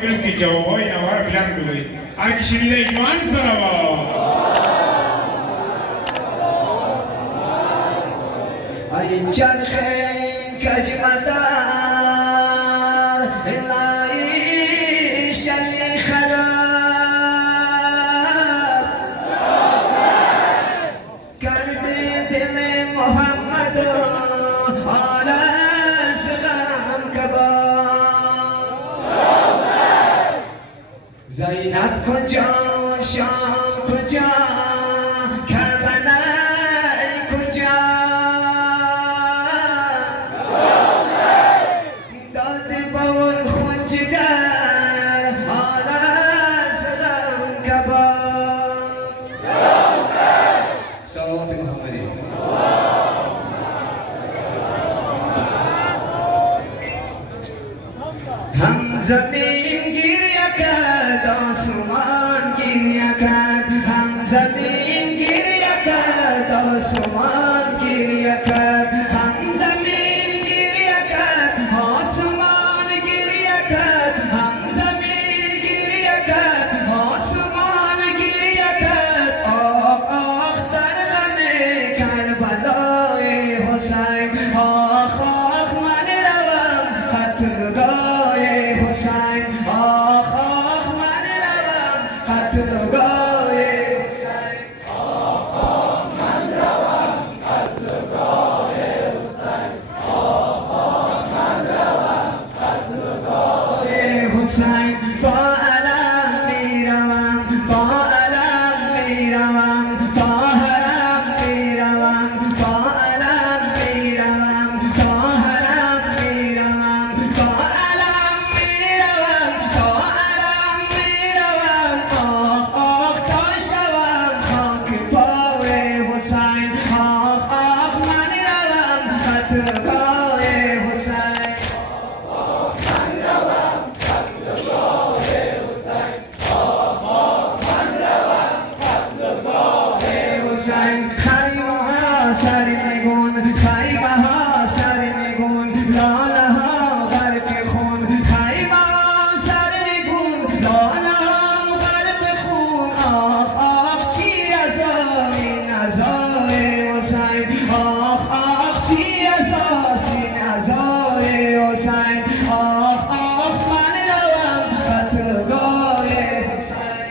که جوابای نوه رو بلند بگوید. هر کی شنیده ایمان سلام. ای چرخ کج مدار الهی شمی خراب کرده دل محمد آرز غم کباب زینب کجا شام کجا کربلای کجا داده با اون خونجگر آرز غم کباب صلوات محمدی هم زمین گریه کرد آسمان گریه کرد هم زمین گریه کرد آسمان گریه کرد هم زمین گریه کرد آسمان گریه کرد هم زمین گریه کرد آسمان گریه کرد آخ آخ در غم کربلای حسین آخ آخ من روم قتلگاه حسین آخ آخ من روم قتلگاه حسین آخ آخ من روم قتلگاه حسین آخ آخ من روم قتلگاه حسین با علم میروم با علم میروم تا حرم میروم با علم میروم تا حرم میروم با علم میروم تا حرم میروم آخ آخ تا شوم خاک پای حسین آخ آخ من روم قتلگاه حسین حسین خیمه ها سر میگون خیمه ها سر میگون لاله ها غرق خون خیمه ها سر میگون لاله ها غرق خون آخ آخ چی این عزای حسین آخ آخ چی این عزای حسین آخ آخ من روم قتلگاه حسین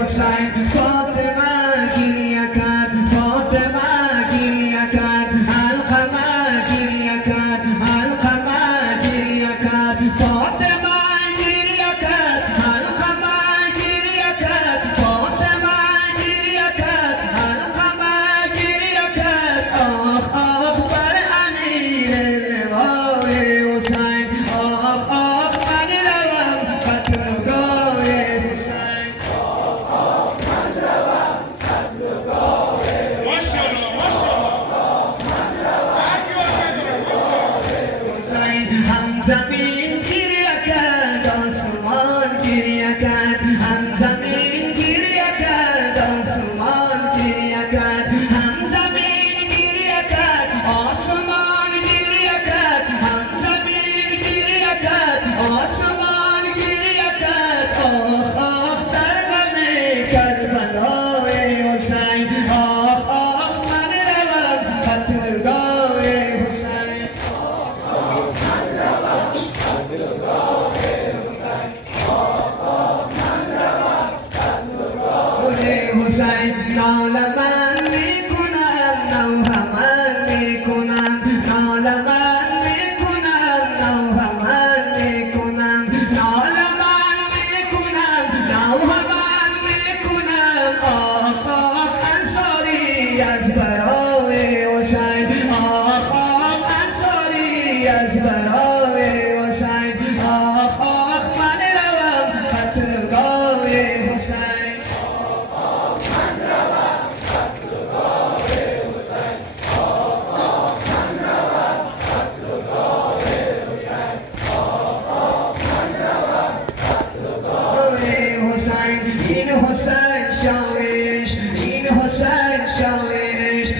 حسین فاطمه گریه کرد فاطمه گریه کرد علقمه گریه کرد علقمه گریه کرد فاطمه گریه کرد علقمه گریه کرد فاطمه گریه کرد علقمه گریه کرد آخ آخ بر امیر لوای حسین آخ آخ من روم قتلگاه حسین ماشاءالله ماشاءالله. هر کی واسه داره ماشاءالله. حسین هم زمین گریه کرد آسمان گریه کرد هم زمین گریه کرد آسمان گریه کرد هم زمین گریه کرد آسمان گریه کرد هم زمین گریه کرد آسمان گریه کرد آخ آخ در غم کربلای حسین آخ آخ من روم قتلگاه حسین حسین ناله من میکنم نوحه من میکنم ناله من میکنم نوحه من میکنم ناله من میکنم نوحه من میکنم آخ آخ انصاری از برای حسین آخ آخ انصاری از برای حسین آخ آخ من روم قتلگاه حسین حسین این حسین شاوش این حسین شاوش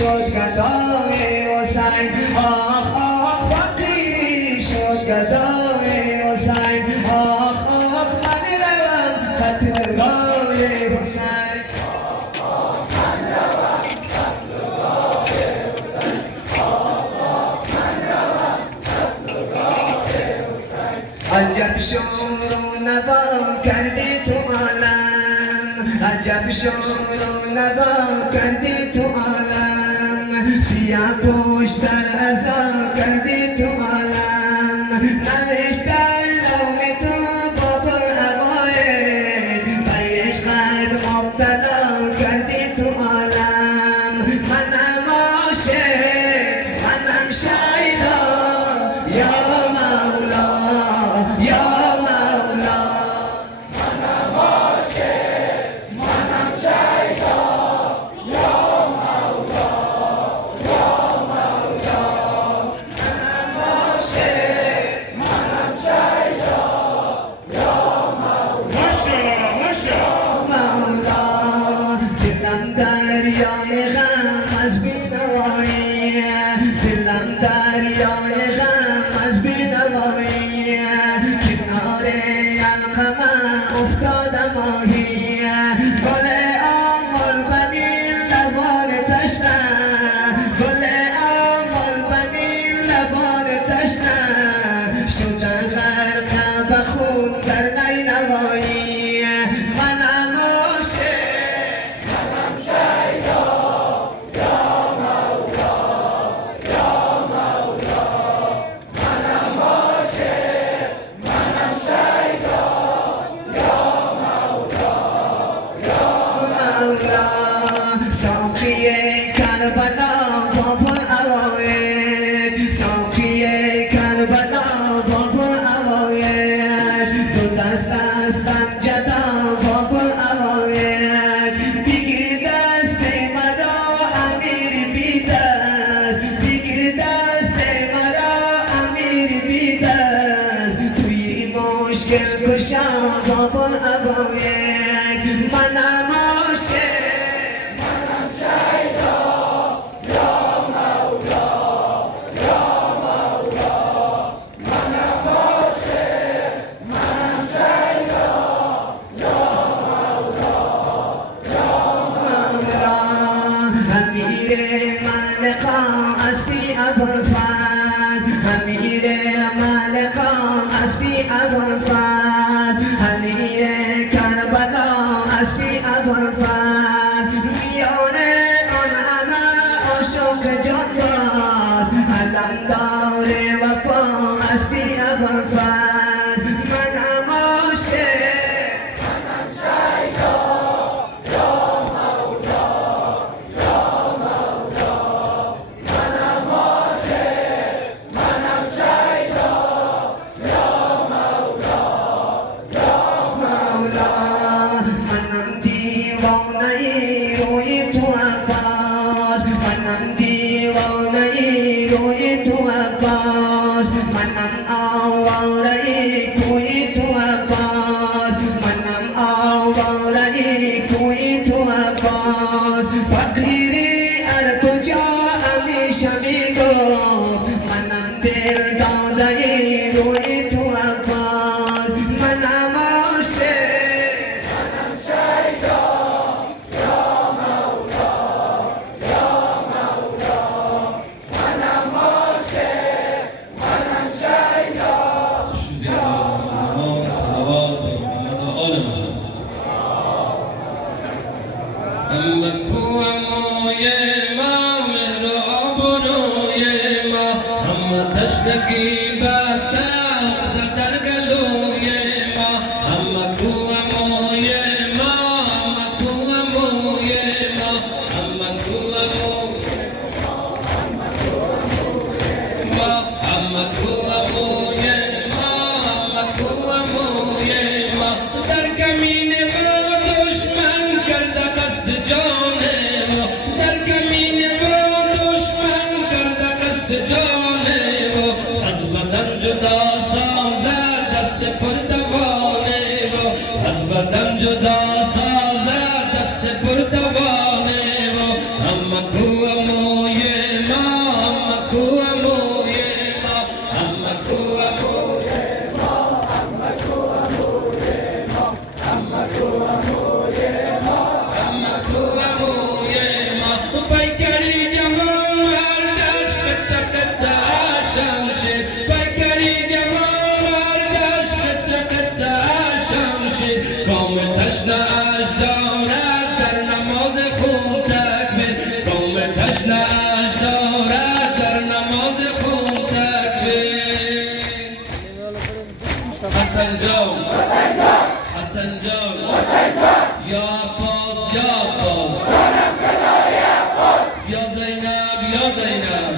شد گدای حسین آخ آخ فقیری شد گدای حسین آخ آخ من روم قتلگاه حسین عجب شور و نوا کردی تو عالم عجب شور و نوا کردی تو عالم سیاه پوش در ازا کردی تو عالم نوشتن نوم تو باب العقاید به عشقت مبتلا کردی تو عالم منم عاشق منم شیدا یا مولا یا مولا منم عاشق منم شیدا یا مولا یا مولا منم عاشق منم شیدا یا مولا ماشاءالله ماشاءالله مولا دلم دریای غم از بینوایی دلم دریای غم از بینوایی کنار یلقمه افتادم آهی گل آمل بنی لبان تشنه گل آمل بنی لبان تشنه شدن غرق به خون در نینوایی منم عاشق منم شیدا یا مولا یا مولا منم عاشق منم شیدا یا مولا یا مولا ساقی کربلا باب العوائد ساقی کربلا باب العوائد تو دست دستم جدا باب العوائد بگیر دست مرا امیر بی دست بگیر دست مرا امیر بی دست توی مشکل کشم باب العوائد منم عاشق منم شیدا یا مولا یا مولا منم عاشق منم شیدا یا مولا یا مولا امیر ملقا هستی ابوالفضل امیر ملقا هستی ابوالفضل علی کربلا هستی ابوالفضل میان آن همه عاشق جان باز علمدار وفا هستی ابوالفضل منم عاشق منم شیدا یا مولا یا مولا منم عاشق منم شیدا یا مولا یا مولا منم دیوانه روی تو عباس منم دیوانه روی تو عباس منم آواره کوی تو عباس منم آواره کوی تو عباس فقیری هر کجا همیشه میگفت منم دل داده روی تو عباس منم عاشق منم شیدا یا مولا یا مولا منم عاشق منم شیدا خشنودی زمان صلوات به محمد و آل محمد اما کو اموی ما مهر و آبروی ما اما تشتکی بسته در گلوی ما اما کو اموی ما اما کو اموی ما اما کو اموی ما اما کو اموی ما اما کو اموی ما در کمین ما دشمن کرده قصد جان ما در کمین ما دشمن کرده قصد جان ما از وطن حسن جان حسن جان یا عباس یا عباس یا زینب یا زینب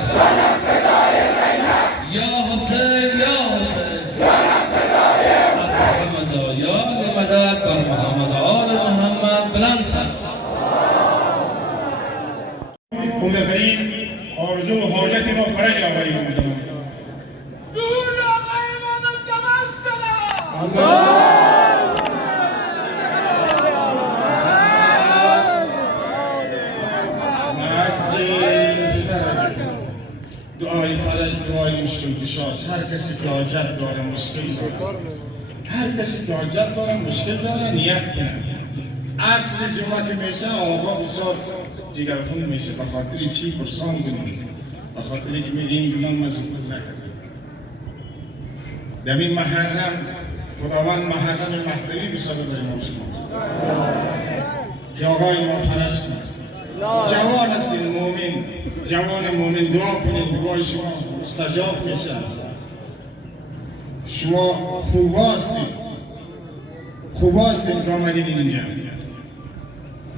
یا حسین یا حسین از محمد یا مدد بر محمد آل محمد بلند سر بزرگترین آرزو و حاجت ما فرج آقای امام زمان. دور آقای امام زمان سلام. دعای فرج دعای مشکل کشاست. هر کسی که حاجت داره مشکل داره، هر کسی که حاجت داره مشکل داره نیت کنه. اصل جمعه میشه آقا بسیار جگرخون میشه. به خاطر چی پرسان کنیم؟ به خاطر که میگیم جنان مضبوط نکنیم. در این محرم خداوند محرم محبوبی بسازه برای ما شما که آقای ما فرج کنید. جوان هستین مومن، جوان مومن دعا کنید دعای شما مستجاب میشه. شما خوب هستید که آمدید اینجا.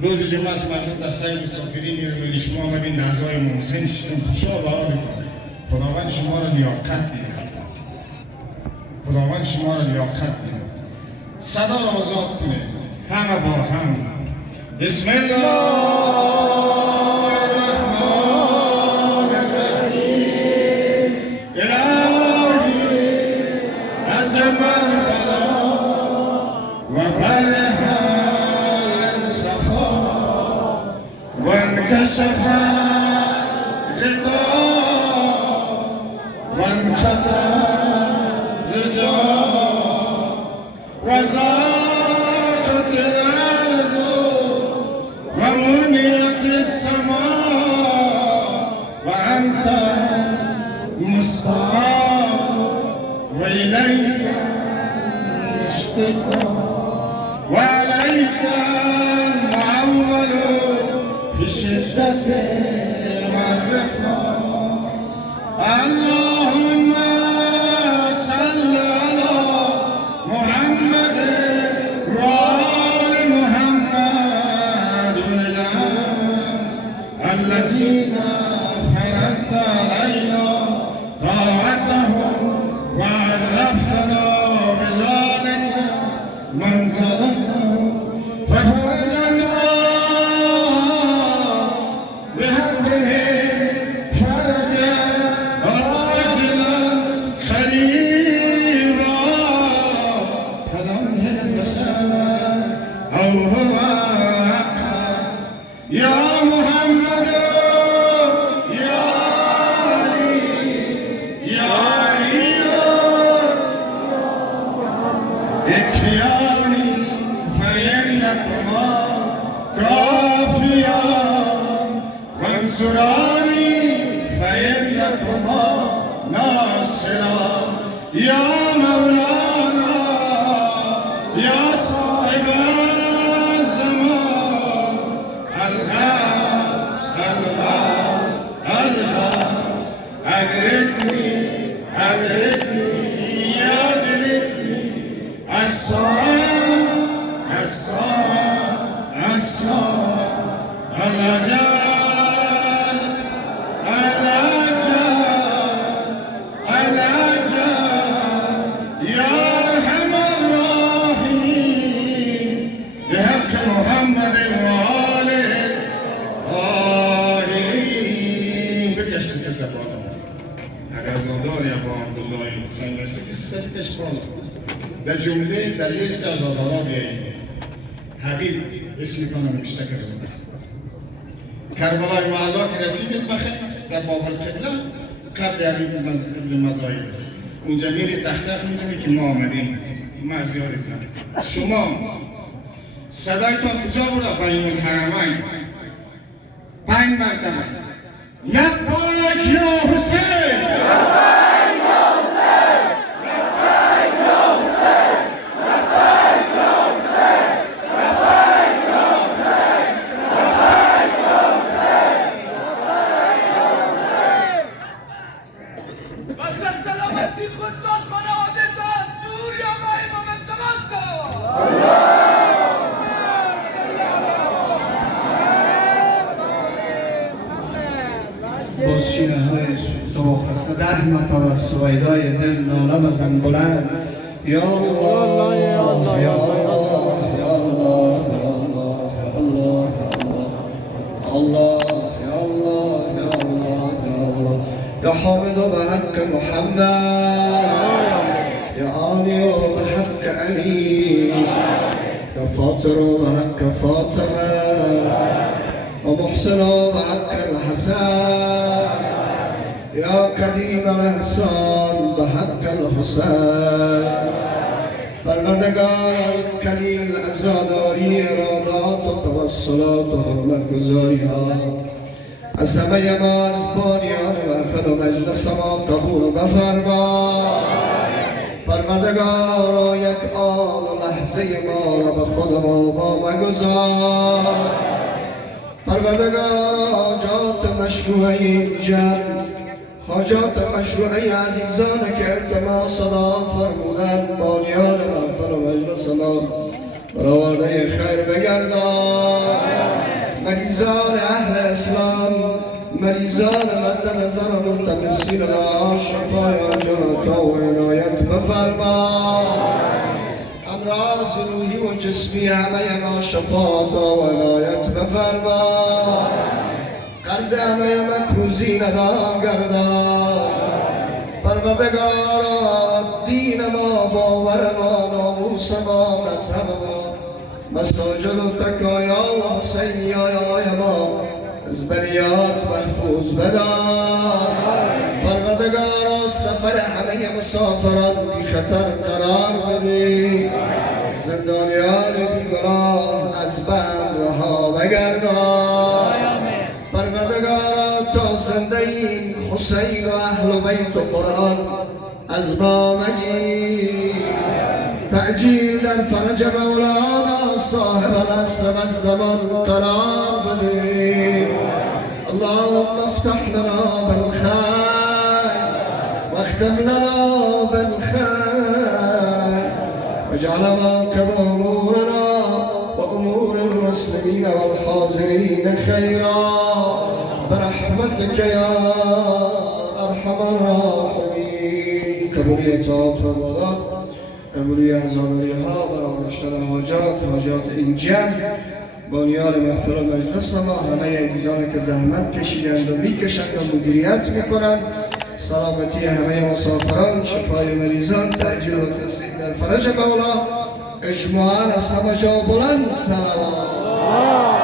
روز جمعه است مردم در سر مسافری میرون شما آمدین اعضای امام حسین شدیم خوشحال حال خداوند شما را لیاقت دیده. خداوند شما را لیاقت دیده. صدا را آزاد کنید همه با هم. بسم الله الرحمن الرحیم. الهی از البلا و برها الخفا و انکشف غطا و انقطع رجا و زاقت الارض و منیت السماء و انت مستعان و الیک مشتاق و علیک المعول فی شدت و الرخاء. اللهم صل على محمد و آل محمد الذين فرضت علينا طاعتهم وعرفتنا بذلك منزلتهم ففرجنا بحقه فرجا راجلا خيرا فلم يلبسا او هو حقا يا محمد يا علي يا علي اكفياني فإنكما كافيا وانصراني فإنكما ناصرا يا مولانا يا صاحب الزمان الغاث الغاث الغاث أدركني أدركني يدركني الصلاة الصلاة الصلاة الأجل الأجل الأجل يا أرحم الراحمين بحق محمد وآله الطاهرين. بکش دستت بالا. اگر زادار یا با عبدالله حسین دستش بالا. در جمله در لیست عزادارا بیایید. حبیب اسمی کنم نوشته کردم. کربلای معلا که رسیدید بخیر در باب القبله قبل ابن مزاید است. اونجا میری تختق میزنی که ما آمدیم. ما زیارتیم. شما صدایتان کجا برد؟ بین الحرمین 5 مرتبه لبیک یا حسین. سلامتی خودتان خانواده‌تان دور یا آقای امام سینه های سوخته و خسته 10 مرتبه سویدای دل ناله بزن بلند یا الله یا الله یا الله یا الله یا الله الله یا الله یا الله یا الله یا حامد به حق محمد یا عالی به حق علی یا فاطر به حق فاطمه ومحسن بحق الحسن يا قديم الإحسان بحق الحسين پروردگار کلیل عزاداری ارادات و توسلات و حرمت گذاری ها از همه ما از بانیان محفل و مجلس ما قبول بفرما پروردگار یک آن و لحظه ما را به خود ما با مگذار پروردگار حاجات مشروعه این جمع حاجات مشروعه عزیزان که التماس صدا فرمودن بانیان محفل و مجلس ما برآورده خیر بگردان مریضان اهل اسلام مریضان مد نظر ملتمسین را شفای آنجا و عنایت بفرما امراض روحی و جسمی همه ما شفاعت و عنایت بفرما قرض همه مکروزی ندام گردان پروردگارا دین ما باور ما ناموس ما مذهب ما مساجد و تکایا و حسینیای ما از بلیات محفوظ بدار پروردگارا سفر همه مسافران بی خطر قرار بدی زندانیان بیگناه از بند رها بگردان پروردگارا تا زنده این حسین و اهل بیت و قرآن از ما مگیر تعجیل در فرج مولانا صاحب العصر و الزمان قرار بده اللهم افتح لنا بالخير واختم لنا بالخير واجعل واكب امورنا وامور المسلمين والحاضرين خيرا برحمتك يا ارحم الراحمين قبول اطاعت فرمودن قبول عزاداری ها برای داشتن حاجات این جمع بانیان محفل و مجلس ما همه عزیزانی که زحمت کشیدند و میکشند و مدیریت میکنند سلامتی همه مسافران شفای مریضان تعجیل و تسلیل در فرج مولا اجماعاً از همه جا بلند سلام